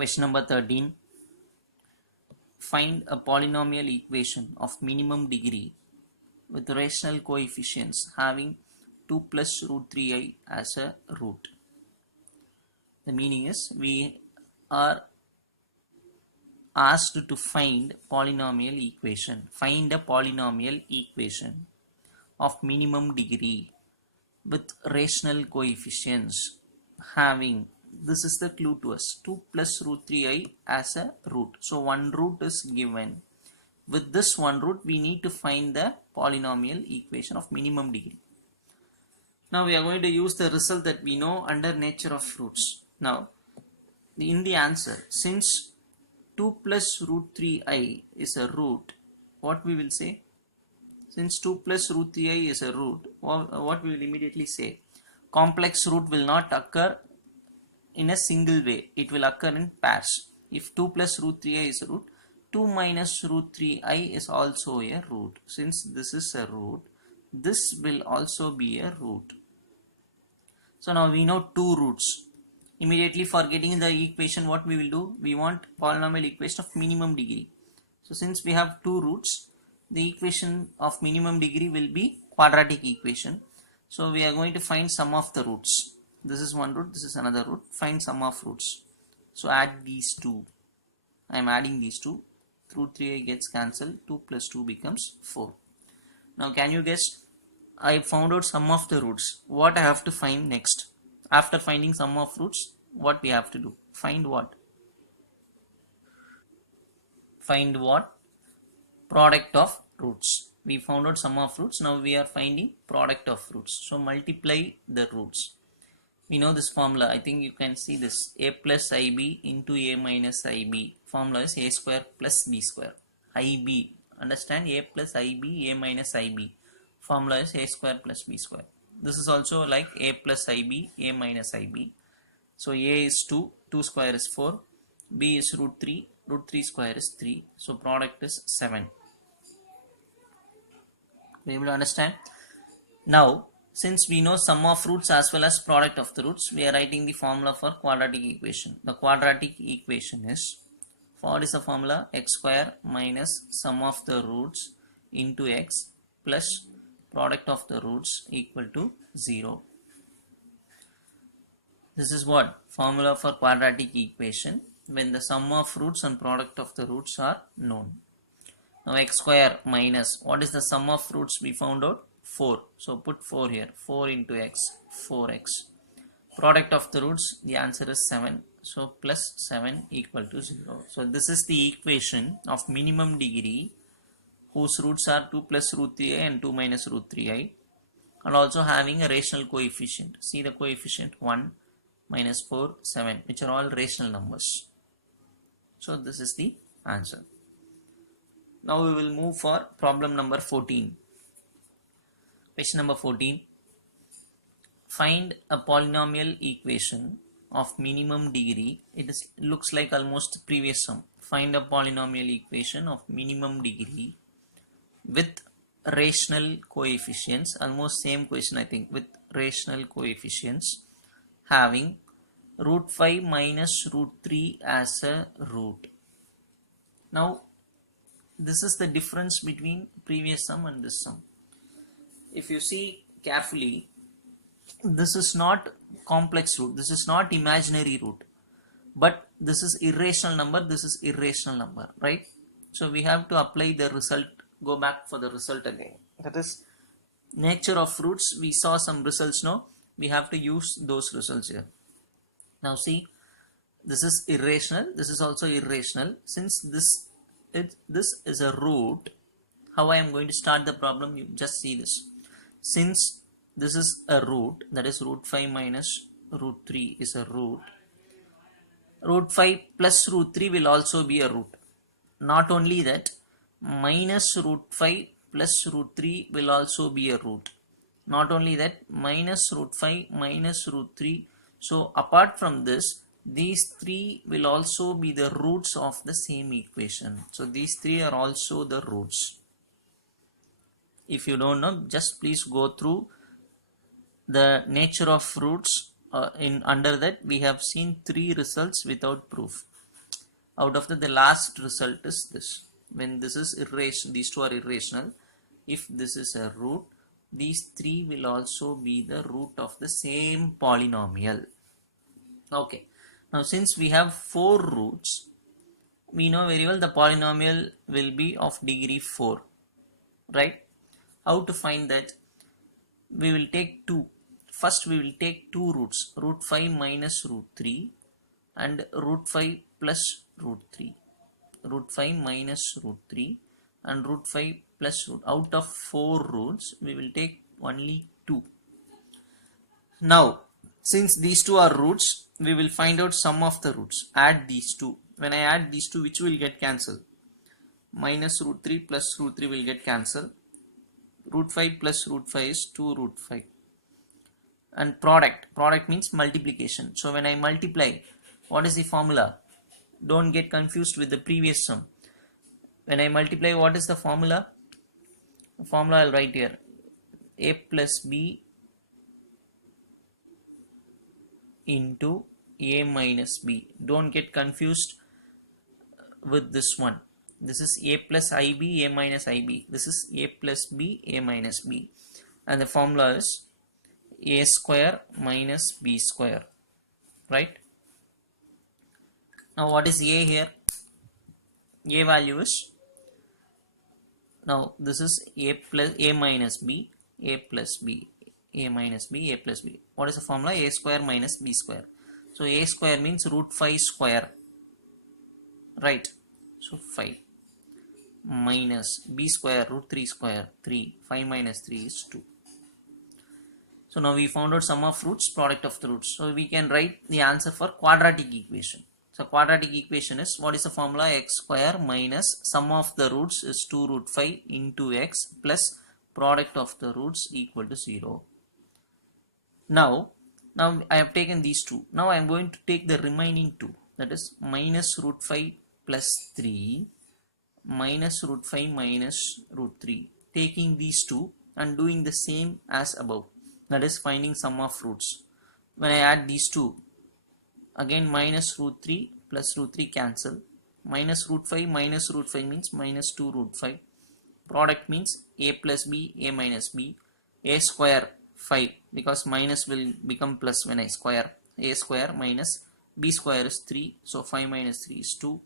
Question number 13. Find a polynomial equation of minimum degree with rational coefficients having 2 plus root 3i as a root. The meaning is we are asked to find polynomial equation. Find a polynomial equation of minimum degree with rational coefficients having, this is the clue to us, 2 plus root 3i as a root. So one root is given. With this one root we need to find the polynomial equation of minimum degree. Now we are going to use the result that we know under nature of roots. Now in the answer, since 2 plus root 3i is a root, what we will say? Since 2 plus root 3i is a root, what we will immediately say? Complex root will not occur in a single way. It will occur in pairs. If 2 plus root 3i is a root, 2 minus root 3i is also a root. Since this is a root, this will also be a root. So now we know two roots. Immediately for getting the equation, what we will do? We want polynomial equation of minimum degree. So since we have two roots, the equation of minimum degree will be quadratic equation. So we are going to find sum of the roots. This is one root, this is another root. Find sum of roots. So add these two. I am adding these two. Root 3i gets cancelled. 2 plus 2 becomes 4. Now can you guess? I found out sum of the roots. What I have to find next? After finding sum of roots, what we have to do? Find what? Find what? Product of roots. We found out sum of roots. Now we are finding product of roots. So multiply the roots. We know this formula. I think you can see this. A plus IB into A minus IB. Formula is A square plus B square. IB. Understand? A plus IB, A minus IB. Formula is A square plus B square. This is also like A plus IB, A minus IB. So A is 2, 2 square is 4. B is root 3, root 3 square is 3. So product is 7. Are you able to understand? Now, since we know sum of roots as well as product of the roots, we are writing the formula for quadratic equation. The quadratic equation is, what is the formula? X square minus sum of the roots into x plus product of the roots equal to 0. This is what? Formula for quadratic equation when the sum of roots and product of the roots are known. Now x square minus, what is the sum of roots we found out? 4. So put 4 here. 4 into x, 4x. Product of the roots, the answer is 7. So plus 7 equal to 0. So this is the equation of minimum degree whose roots are 2 plus root 3i and 2 minus root 3i, and also having a rational coefficient. See the coefficient 1, minus 4, 7, which are all rational numbers. So this is the answer. Now we will move for problem number 14. Question number 14. Find a polynomial equation of minimum degree. It looks like almost previous sum. Find a polynomial equation of minimum degree with rational coefficients. Almost same question I think. With rational coefficients having root 5 minus root 3 as a root. Now this is the difference between previous sum and this sum. If you see carefully, this is not complex root, this is not imaginary root, but this is irrational number, this is irrational number, right? So we have to apply the result, go back for the result again. That is nature of roots. We saw some results, no? We have to use those results here. Now see, this is irrational, this is also irrational. Since this is a root, how I am going to start the problem, you just see this. Since this is a root, that is root 5 minus root 3 is a root, root 5 plus root 3 will also be a root. Not only that, minus root 5 plus root 3 will also be a root. Not only that, minus root 5 minus root 3. So apart from this, these three will also be the roots of the same equation. So these three are also the roots. If you don't know, just please go through the nature of roots. Under that we have seen 3 results without proof. Out of the last result is this. When this is irrational, these two are irrational. If this is a root, these three will also be the root of the same polynomial. Okay. Now since we have 4 roots, we know very well the polynomial will be of degree 4. Right? How to find that? We will take 2. First we will take 2 roots, root 5 minus root 3 and root 5 plus root 3. Root 5 minus root 3 and root 5 plus root. Out of 4 roots, we will take only 2. Now, since these two are roots, we will find out sum of the roots. Add these two. When I add these two, which will get cancelled? Minus root 3 plus root 3 will get cancelled. Root 5 plus root 5 is 2 root 5. And product means multiplication. So when I multiply, what is the formula? Don't get confused with the previous sum. When I multiply, what is the formula? The formula I'll write here. A plus B into A minus B. Don't get confused with this one. This is A plus IB, A minus IB. This is A plus B, A minus B. And the formula is A square minus B square. Right? Now what is A here? A value is, now this is A plus A minus B, A plus B, A minus B, A plus B. What is the formula? A square minus B square. So A square means root 5 square. Right? So 5 minus B square, root 3 square, 3. 5 minus 3 is 2. So now we found out sum of roots, product of the roots. So we can write the answer for quadratic equation. So quadratic equation is, what is the formula? X square minus sum of the roots is 2 root 5 into x plus product of the roots equal to 0. Now I have taken these two. Now I am going to take the remaining two. That is minus root 5 plus 3 minus root 5 minus root 3. Taking these two and doing the same as above. That is finding sum of roots. When I add these two, again minus root 3 plus root 3 cancel. Minus root 5 means minus 2 root 5. Product means A plus B, A minus B. A square 5 because minus will become plus when I square. A square minus B square is 3. So 5 minus 3 is 2.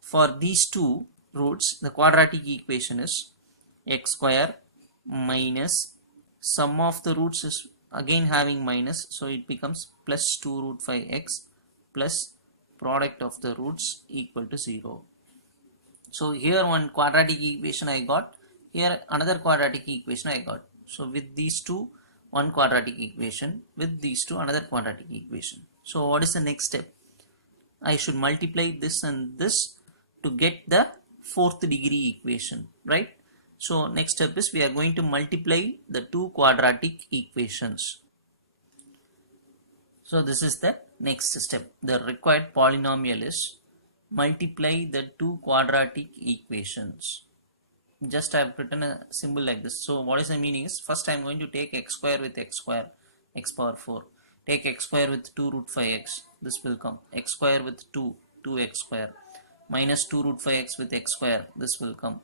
For these two roots, the quadratic equation is x square minus sum of the roots is again having minus, so it becomes plus 2 root 5x plus product of the roots equal to 0. So here one quadratic equation I got, here another quadratic equation I got. So with these two, one quadratic equation, with these two another quadratic equation. So what is the next step? I should multiply this and this to get the 4th degree equation, right? So next step is we are going to multiply the two quadratic equations. So this is the next step. The required polynomial is multiply the two quadratic equations. Just I have written a symbol like this. So what is the meaning is, first I am going to take x square with x square, x power 4. Take x square with 2 root 5x. This will come. X square with 2, 2x square. Minus 2 root 5x with x square. This will come.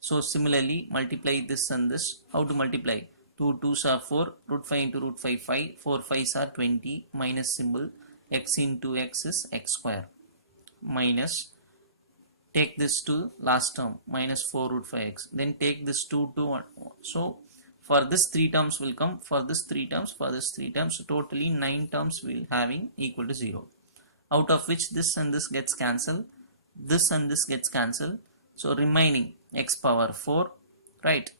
So similarly multiply this and this. How to multiply? 2 2s are 4, root 5 into root 5 5, 4 5s are 20, minus symbol, x into x is x square, minus, take this to last term, minus 4 root 5x, then take this 2 to 1. So for this 3 terms will come, for this 3 terms, for this 3 terms, so totally 9 terms will having equal to 0, out of which this and this gets cancelled, this and this gets cancelled, so remaining x power 4, right?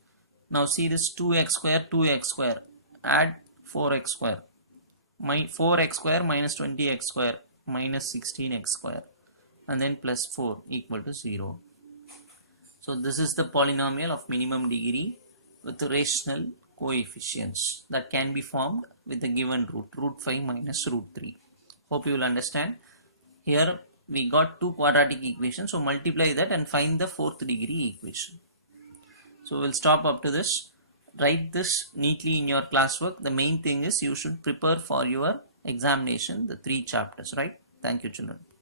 Now see this 2x square, add 4x square, 4x square minus 20x square minus 16x square, and then plus 4 equal to 0. So this is the polynomial of minimum degree with rational coefficients that can be formed with the given root, root 5 minus root 3. Hope you will understand. Here we got two quadratic equations, so multiply that and find the 4th degree equation. So we'll stop up to this. Write this neatly in your classwork. The main thing is you should prepare for your examination, the 3 chapters, right? Thank you, children.